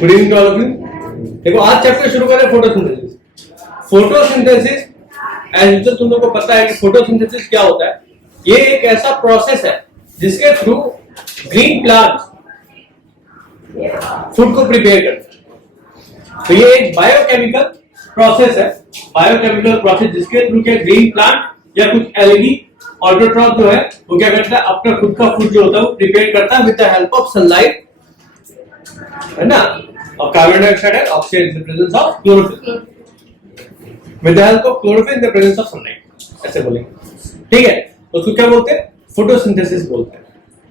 Good evening to all of you. देखो आज chapter शुरू करें फोटोसिंथेसिस। फोटोसिंथेसिस एज यूजुअल तुम लोगों को पता है कि फोटोसिंथेसिस क्या होता है। ये एक ऐसा प्रोसेस है जिसके थ्रू ग्रीन प्लांट्स फूड को प्रिपेयर करते हैं। तो ये एक बायोकेमिकल प्रोसेस है, बायोकेमिकल प्रोसेस जिसके थ्रू क्या ग्रीन प्लांट या कुछ एलगी ऑटोट्रॉफ जो है वो क्या करता है, अपना खुद का फूड जो होता है वो प्रिपेयर करता है with the help of sunlight, है ना, और carbon dioxide and oxygen in the presence of chlorophyll, with the help of chlorophyll in the presence of sunlight, ऐसे बोलेंगे। ठीक है, उसको क्या बोलते हैं? फोटोसिंथेसिस बोलते हैं।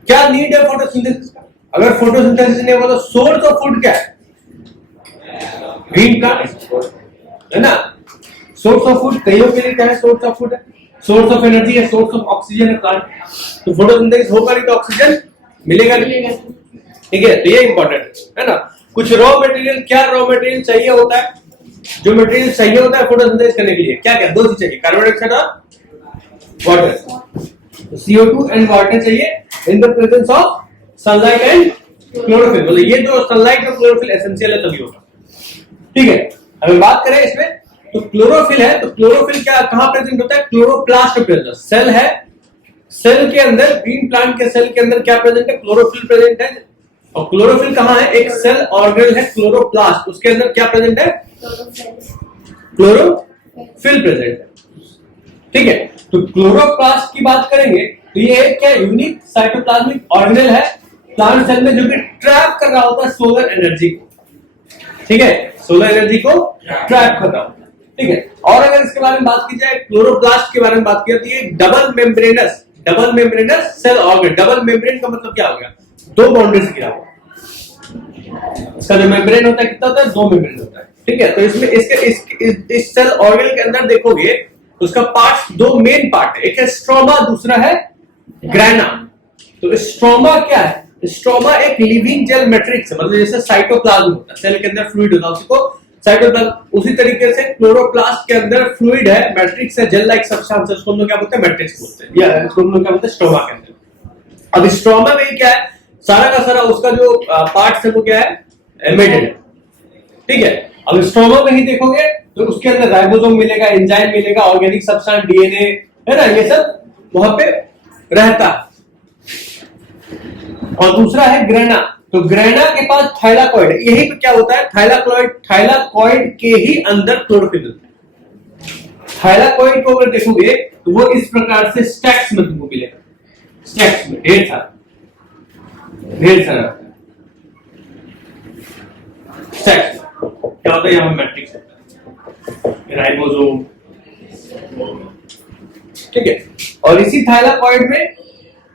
क्या नीड है फोटोसिंथेसिस का? अगर फोटोसिंथेसिस नहीं होगा तो सोर्स ऑफ फूड क्या है? ग्रीन प्लांट, है ना। सोर्स ऑफ फूड कईयों के लिए क्या है? सोर्स ऑफ फूड है, सोर्स ऑफ एनर्जी है, सोर्स ऑफ ऑक्सीजन है प्लांट। तो फोटोसिंथेसिस होगा नहीं तो ऑक्सीजन मिलेगा नहीं। ठीक है, तो ये इंपॉर्टेंट है ना। कुछ रॉ मटेरियल, क्या रॉ मटेरियल चाहिए होता है? जो मटेरियल चाहिए होता है फोटोसिंथेसिस करने के लिए क्या क्या दो चीज चाहिए, कार्बन डाइऑक्साइड और वाटर। CO2 एंड वाटर चाहिए in the presence of sunlight and chlorophyll. मतलब ये जो सनलाइट और क्लोरोफिल एसेंशियल है तभी होगा। ठीक है, अगर बात करें इसमें तो क्लोरोफिल है, तो क्लोरोफिल क्या कहां प्रेजेंट होता है? क्लोरोप्लास्ट प्रेजेंट, सेल है, सेल के अंदर, ग्रीन प्लांट के सेल के अंदर क्या प्रेजेंट है? क्लोरोफिल प्रेजेंट है। और क्लोरोफिल कहां है? एक सेल ऑर्गेनल है क्लोरोप्लास्ट, उसके अंदर क्या प्रेजेंट है? क्लोरोफिल प्रेजेंट है। ठीक है, तो क्लोरोप्लास्ट की बात करेंगे तो ये एक क्या यूनिक साइटोप्लाज्मिक ऑर्गेनल है प्लांट सेल में, जो कि ट्रैप कर रहा होता है सोलर एनर्जी को। ठीक है, सोलर एनर्जी को ट्रैप कर रहा होता है। ठीक है, और अगर इसके बारे में बात की जाए, क्लोरोप्लास्ट के बारे में बात की जाए तो ये double membranous cell organ. Double membrane का मतलब क्या हो गया? दो बाउंड्री से घिरा हुआ। इसका जो मेम्ब्रेन होता है कितना होता है? दो मेम्ब्रेन होता है। ठीक है, तो इसमें इस सेल ऑर्गन के अंदर देखोगे तो उसका पार्ट, दो मेन पार्ट है, एक है स्ट्रोमा, दूसरा है ग्रैना। तो स्ट्रोमा क्या है? स्ट्रोमा एक लिविंग जेल मैट्रिक्स है, मतलब जैसे साइटोप्लाज्म होता है, सेल के अंदर फ्लूइड होता है उसको साइटोप्लाज्म, उसी तरीके से क्लोरोप्लास्ट के अंदर फ्लूइड है, मैट्रिक्स है, जेल लाइक सब्सटेंस, उसको हम लोग क्या बोलते हैं? मैट्रिक्स बोलते हैं, या इसको हम लोग क्या बोलते हैं? स्ट्रोमा के अंदर। अब स्ट्रोमा में क्या है? सारा का सारा उसका जो पार्ट है वो क्या है? एम्बेडेड है। ठीक है, अब स्ट्रोमा में ही देखोगे तो उसके अंदर राइबोसोम मिलेगा, एंजाइम मिलेगा, ऑर्गेनिक सब्सटेंस, डीएनए, है ना, ये सब वहां पे रहता है। और दूसरा है ग्रेना, तो ग्रेना के पास थाइलाकॉइड है। यही पे क्या होता है? थाइलाकॉइड के ही अंदर क्लोरोफिल मिलता है। थाइलाकॉइड को अगर देखोगे तो वो इस प्रकार से स्टैक्स में तुमको मिलेगा, स्टैक्स में ढेर सारा स्टैक्स। क्या होता है? यहाँ मैट्रिक्स होता है, राइबोसोम। ठीक है, और इसी थाइलाकॉइड में,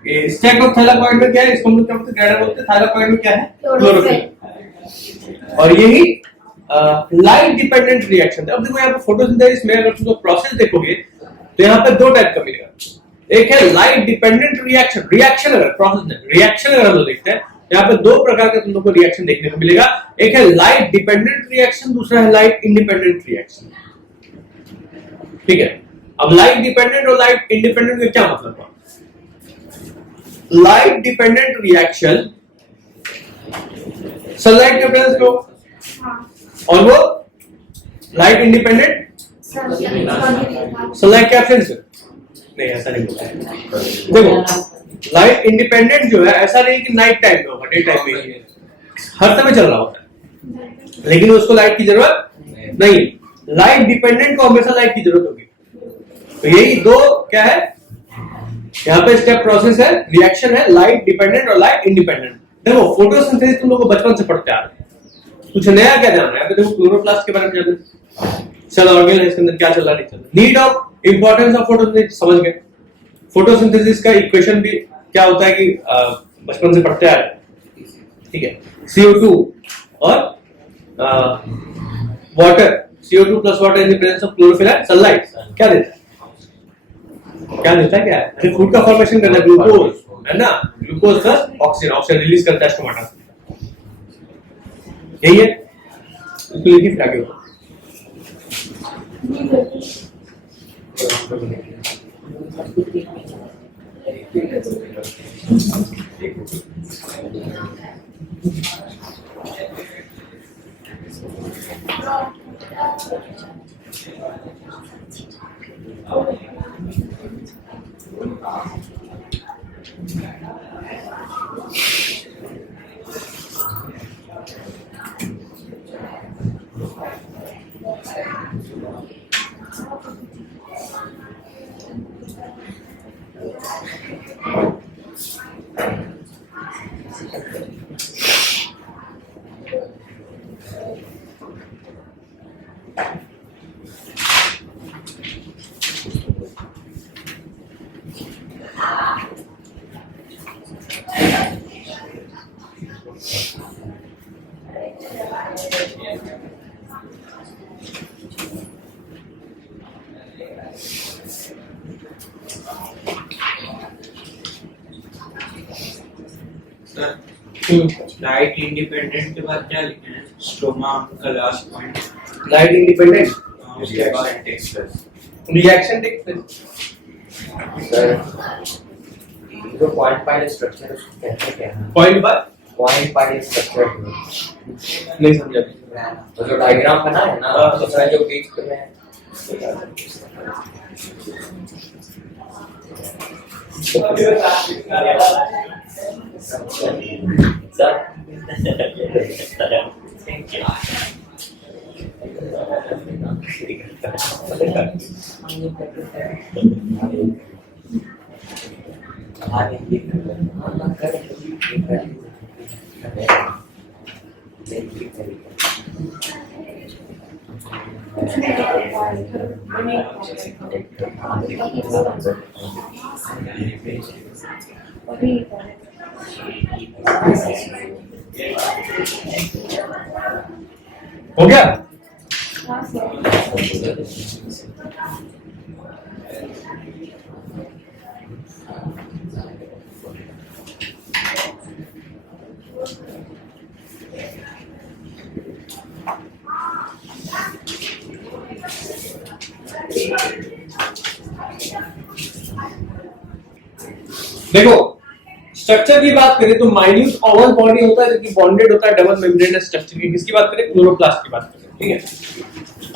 स्टैक ऑफ थाइलाकॉइड में क्या है? इसको हम लोग क्या बोलते हैं? ग्रैना बोलते हैं। थाइलाकॉइड में क्या है? क्लोरोफिल। और यही लाइट डिपेंडेंट रिएक्शन है। अब देखो यहाँ पे फोटोसिंथेसिस में अगर तुम प्रोसेस देखोगे तो यहाँ पे दो टाइप का मिलेगा। एक है लाइट डिपेंडेंट रिएक्शन, रिएक्शन अगर प्रोसेस नहीं, रिएक्शन अगर हम लोग देखते हैं यहाँ पे दो प्रकार का तुम लोग को रिएक्शन देखने को मिलेगा। एक है लाइट डिपेंडेंट रिएक्शन, दूसरा है लाइट इंडिपेंडेंट रिएक्शन। ठीक है, अब लाइट डिपेंडेंट और लाइट इंडिपेंडेंट का क्या मतलब है? लाइट डिपेंडेंट रिएक्शन सनलाइट के प्रेजेंस में, और वो लाइट इंडिपेंडेंट सनलाइट के एब्सेंस में नहीं, ऐसा नहीं होता है। देखो लाइट इंडिपेंडेंट जो है ऐसा नहीं कि नाइट टाइम में होगा, डे टाइम में हर समय चल रहा होता है, लेकिन उसको लाइट की जरूरत नहीं। लाइट डिपेंडेंट को हमेशा लाइट की जरूरत होगी। तो यही दो क्या है यहाँ पे स्टेप प्रोसेस है, रिएक्शन है, लाइट डिपेंडेंट और लाइट इंडिपेंडेंट। देखो फोटोसिंथेसिस तुम लोग को बचपन से पढ़ते आ रहे हैं, कुछ नया क्या जानना है? देखो क्लोरोप्लास्ट के बारे में जानना, सेल ऑर्गेनल है, इसके अंदर क्या चल रहा है, नहीं चल रहा। Need of importance of photosynthesis समझ गए। फोटोसिंथेसिस का इक्वेशन भी क्या होता है कि बचपन से पढ़ते आ रहे हैं। ठीक है, CO2 और water, CO2 plus water in the presence of chlorophyll and sunlight क्या देता है? क्या देता है? क्या है? फूड का फॉर्मेशन करना, ग्लूकोज, है ना, glucose plus oxygen, oxygen release करता है स्टोमाटा। यही है, इसको लिखिए फिर आगे। लाइट इंडिपेंडेंट के बाद क्या लिखना है? स्ट्रोमा का last point. Light independent reaction takes place. Reaction takes place. Sir जो पॉइंट पाइल स्ट्रक्चर उसको कहते क्या है? पॉइंट पाइल स्ट्रक्चर नहीं समझा। तो जो डायग्राम बना है ना उसमें जो बीच में हो गया? देखो स्ट्रक्चर की बात करें तो माइन्यूट ओवल बॉडी होता है जो कि बॉन्डेड होता है डबल मेम्ब्रेनस स्ट्रक्चर की। किसकी बात करें? क्लोरोप्लास्ट की बात करें, ठीक है।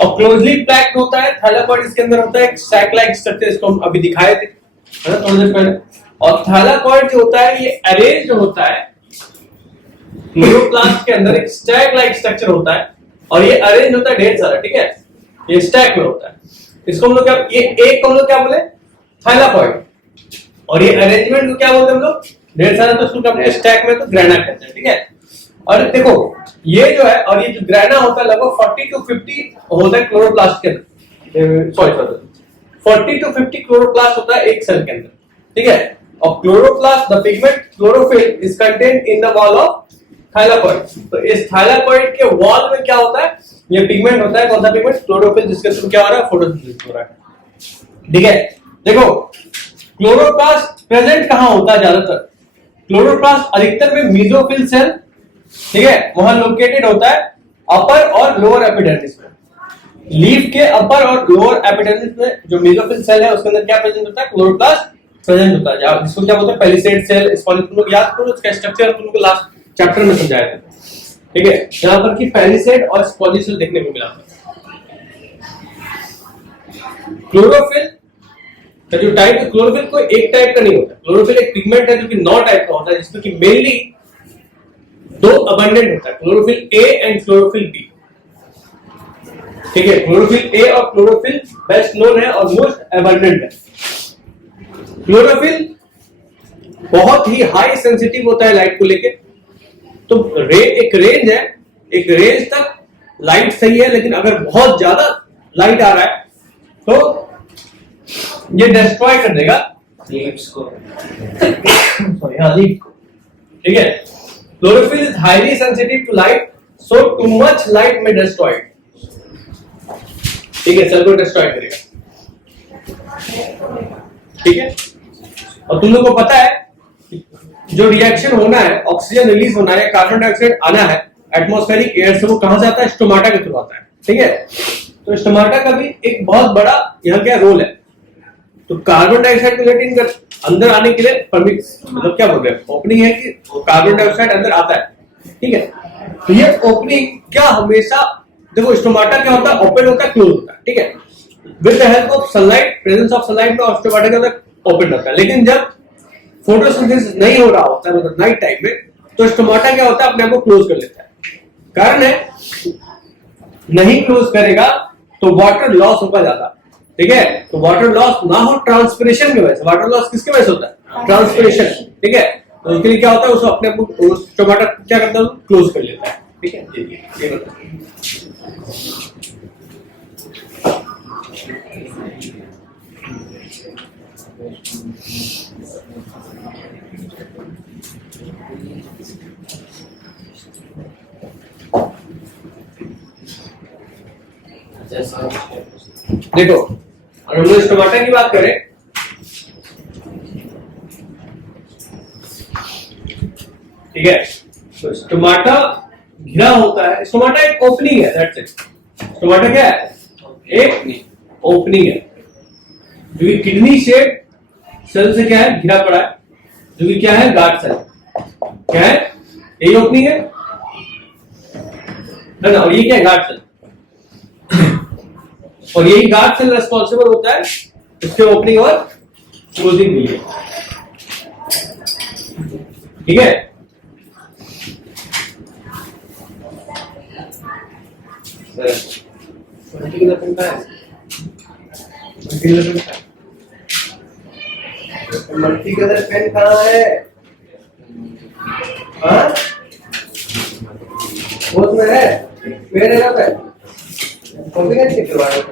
और क्लोजली पैक्ड होता है। थैलाकॉइड इसके अंदर होता है एक सैक लाइक स्ट्रक्चर, इसको हम अभी दिखाए थे, है ना, थोड़ी देर पहले। और थैलाकॉइड जो होता है ये अरेंज होता है। क्लोरोप्लास्ट के अंदर एक स्टैक लाइक स्ट्रक्चर होता है और ये अरेंज होता है ढेर सारा, ठीक है, ये स्टैक में होता है। इसको हम लोग क्या, ये एक को हम लोग क्या बोले? थैलाकॉइड। और ये अरेंजमेंट को क्या बोलते हैं हम लोग? ढेर सारा। तो उसको अपने स्टैक में तो ग्रेना कहते हैं, ठीक है। और देखो ये जो है, और ये जो ग्रेना होता है लगभग 40 to 50 होता है क्लोरोप्लास्ट के अंदर। सॉरी 40 to 50 क्लोरोप्लास्ट होता है एक सेल के अंदर, ठीक है। और chloroplast, the pigment chlorophyll is contained in the wall of thylakoid. तो इस थाइलाकॉइड के वॉल में क्या होता है? ये पिगमेंट होता है। कौन सा पिगमेंट? क्लोरोफिल, जिसके थ्रू क्या हो रहा है? फोटोसिंथेसिस हो रहा है, ठीक है। देखो क्लोरोप्लास्ट प्रेजेंट कहां होता है? ज्यादातर क्लोरोप्लास्ट अधिकतर में मेसोफिल सेल, ठीक है, वहां लोकेटेड होता है अपर और लोअर एपिडर्मिस में। लीफ के अपर और लोअर एपिडर्मिस में जो मेसोफिल सेल है उसके अंदर क्या प्रेजेंट होता है? क्लोरोप्लास्ट प्रेजेंट होता है, जिसको क्या बोलते हैं? Palisade cell. इसको तुम लोग याद करो, इसका स्ट्रक्चर तुमको लास्ट चैप्टर में समझाया था, ठीक है। यहां पर की पेलिसेड और स्पॉजी सेल देखने को मिला था। क्लोरोफिल का जो टाइप है, क्लोरोफिल कोई एक टाइप का नहीं होता। क्लोरोफिल एक पिगमेंट है जो कि 9 टाइप का होता है, जिसमें कि मेनली 2 अबंडेंट होता है, chlorophyll A and chlorophyll B, ठीक है। क्लोरोफिल ए और क्लोरोफिल बेस्ट नोन है और मोस्ट अबंडेंट है। क्लोरोफिल बहुत ही हाई सेंसिटिव होता है लाइट को लेके। तो एक रेंज है, एक रेंज तक लाइट सही है, लेकिन अगर बहुत ज्यादा लाइट आ रहा है तो ये डिस्ट्रॉय कर देगा लीव्स को, सॉरी हाँ, लीफ को, ठीक है। Chlorophyll is highly sensitive to light, so too much light में डिस्ट्रॉय, ठीक है, सेल को डिस्ट्रॉय करेगा, ठीक है। और तुम लोग को पता है जो रिएक्शन होना है, ऑक्सीजन रिलीज होना है, कार्बन डाइऑक्साइड आना है एटमॉस्फेरिक एयर से, वो कहां से आता है? स्टोमाटा के थ्रू आता है, ठीक है। तो स्टोमाटा का भी एक बहुत बड़ा यहाँ क्या रोल है। तो कार्बन डाइऑक्साइड को लेट कर अंदर आने के लिए मतलब क्या बोल रहे हैं? ओपनिंग है कि कार्बन डाइऑक्साइड अंदर आता है, ठीक है। तो ये ओपनिंग क्या हमेशा देखो स्टोमाटा क्या होता है, ओपन होता है, क्लोज होता है, ठीक है। With the help of sunlight, presence of sunlight में स्टोमाटा क्या होता है, ओपन होता है। लेकिन जब फोटोसिंथेसिस नहीं हो रहा होता है, मतलब नाइट टाइम में, तो स्टोमाटा क्या होता है, अपने आप को क्लोज कर लेता है। कारण है नहीं क्लोज करेगा तो वाटर लॉस होगा ज्यादा, ठीक है। तो वाटर लॉस ना हो ट्रांसपिरेशन की वजह से, वाटर लॉस किसकी वजह से होता है, ट्रांसपिरेशन, ठीक है। तो उसके लिए क्या होता है, उसको अपने आप को स्टोमाटा क्या करता है, क्लोज कर लेता है, ठीक है। ये बताइए। देखो अगर हम लोग स्टोमाटा की बात करें, ठीक है, तो स्टोमाटा घिरा होता है। स्टोमाटा एक ओपनिंग है, दैट्स इट। स्टोमाटा क्या है, एक ओपनिंग है जो कि किडनी शेप सेल से क्या है, घिरा पड़ा है, जो कि क्या है, गार्ड सेल। क्या है, यही ओपनिंग है ना, और ये क्या है, गार्ड सेल। और यही गार्ड सेल रेस्पॉन्सिबल होता है इसके ओपनिंग और क्लोजिंग के लिए, ठीक है। मल्टीकलर पेन का है, मल्टीकलर पेन कहाँ है, हाँ उसमें है, पेन है ना पे, कॉपी कैसे चेक करवा रहे हो,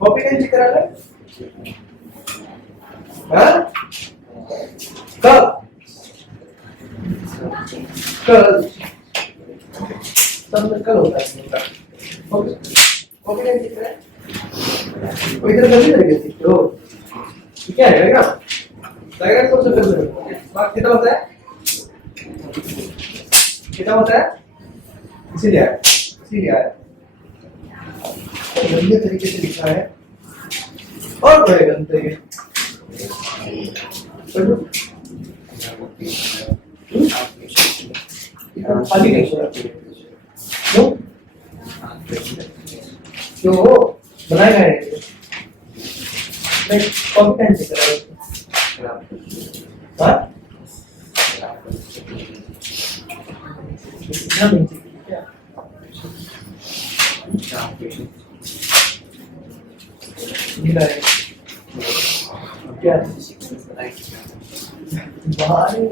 कॉपी कैसे चेक करा रहे, हाँ कब, कल सब कल होता है उनका, कॉपी कैसे चेक करा, कोई इधर गलती लगी थी तो क्या है डायग्राम कौन सा कर रहे हो, मार्क कितना होता है, कितना होता है, इसीलिए आया गंदे तरीके से लिखा है और बड़े गंदे तरीके खाली नहीं छोड़ा क्यों बनाएगा नहीं कॉम्पिटेंस करा हाँ क्या बनती क्या क्या बाहर ही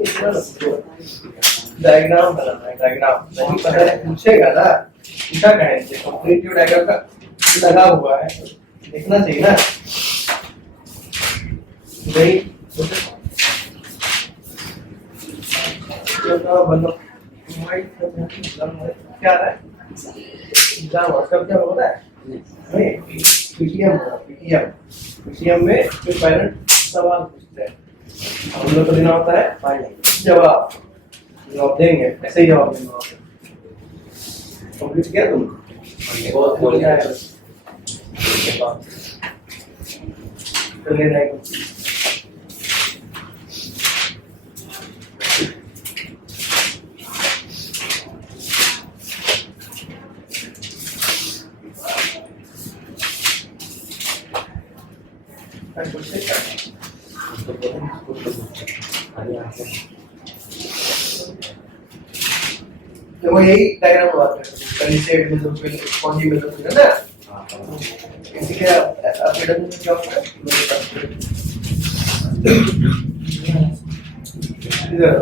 डायग्राम बनाना है, डायग्राम नहीं पता है पूछेगा ना, पूछा कहेंगे कंप्लीट डायग्राम का लगा हुआ है, देखना चाहिए ना, नहीं बनो क्या है एग्जाम कब क्या होता है, नहीं पीटीएम में जो पैरेंट सवाल पूछते हैं हम लोग को देना होता है जवाब देंगे, ऐसे ही जवाब देना होता है। कंप्लीट किया तुम, बहुत बढ़िया है, चलिए नहीं तो वो यही डायग्राम बात करते हैं, कली सेट में जो पॉइंट में है ना, इसी के एपिडम में क्या होता है, इधर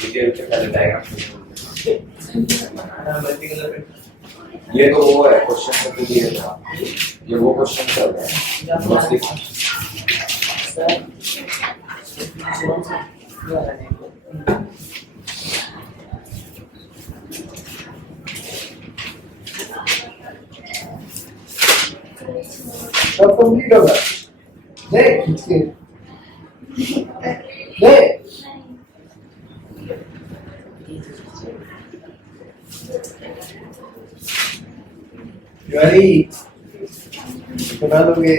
डिटेल के पहले डायग्राम ये तो वो है क्वेश्चन तो दिए था, ये वो क्वेश्चन चल रहा है बस लिख सब कंप्लीट होगा, देख देख गाड़ी बना लोगे,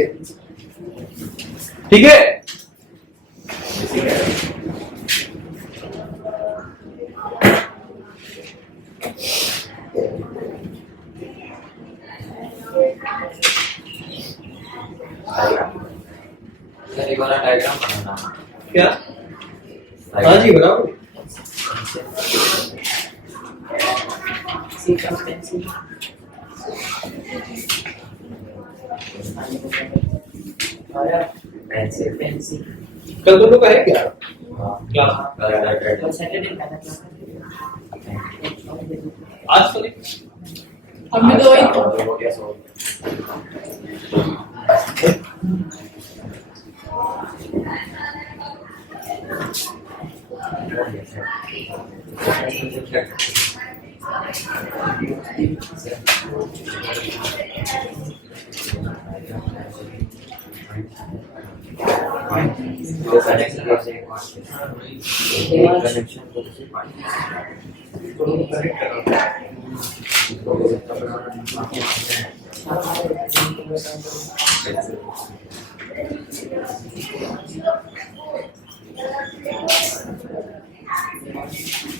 ठीक है। सर एक बार डायग्राम बनाना। क्या? हाँ जी बनाओ। पेंसिल कल दोनों का है क्या क्लास? आज तो नहीं। हमने तो वही हो गया सो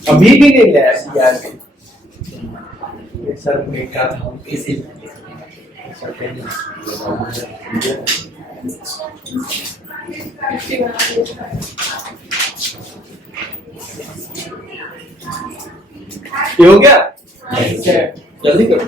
अभी भी नहीं गया यार। सर मैं क्या था इसी ये हो गया? जल्दी करो।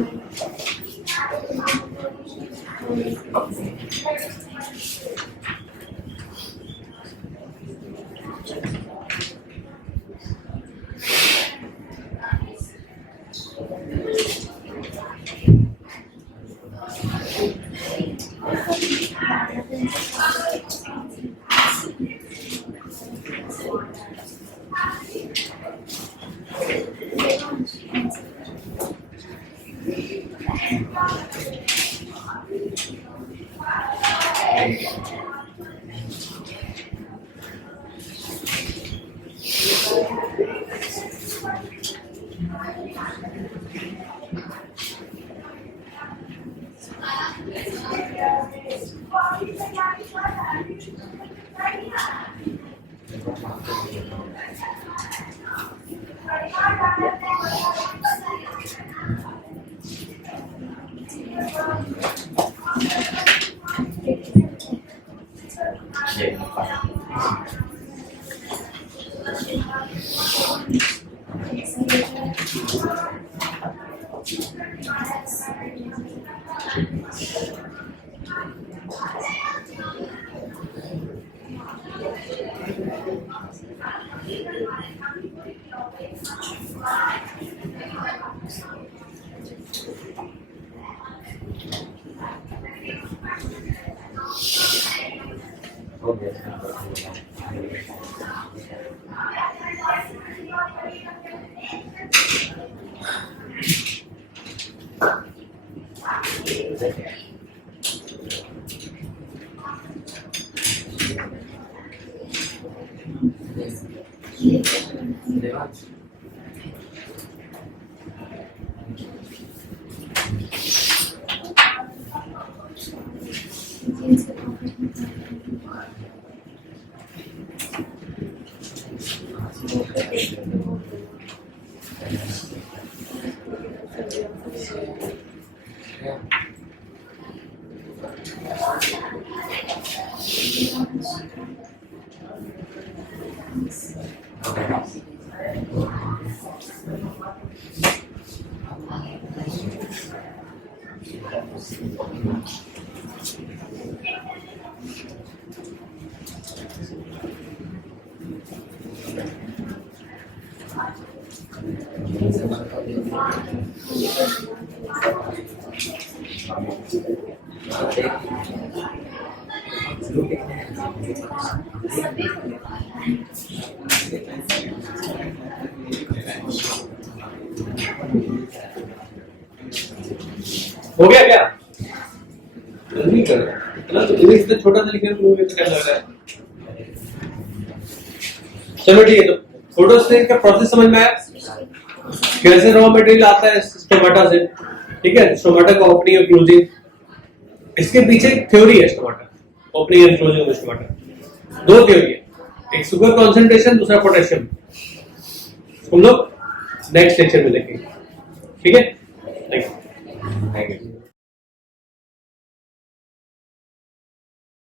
हो गया। हो गया क्या? जल्दी करो। इतना तो इंग्लिश में छोटा सा लिखने में मुझे क्या लग रहा है? चलो ठीक है, तो फोटोस्टेट का प्रोसेस समझ में आया? कैसे रॉ मटेरियल आता है स्टोमाटा से, ठीक है? स्टोमाटा का ओपनिंग और क्लोजिंग, इसके पीछे एक थ्योरी है stomata, opening and closing of stomata. दो थ्योरी है, एक शुगर कॉन्सेंट्रेशन, दूसरा पोटेशियम। हम लोग नेक्स्ट लेक्चर में देखेंगे, ठीक है? Thank you.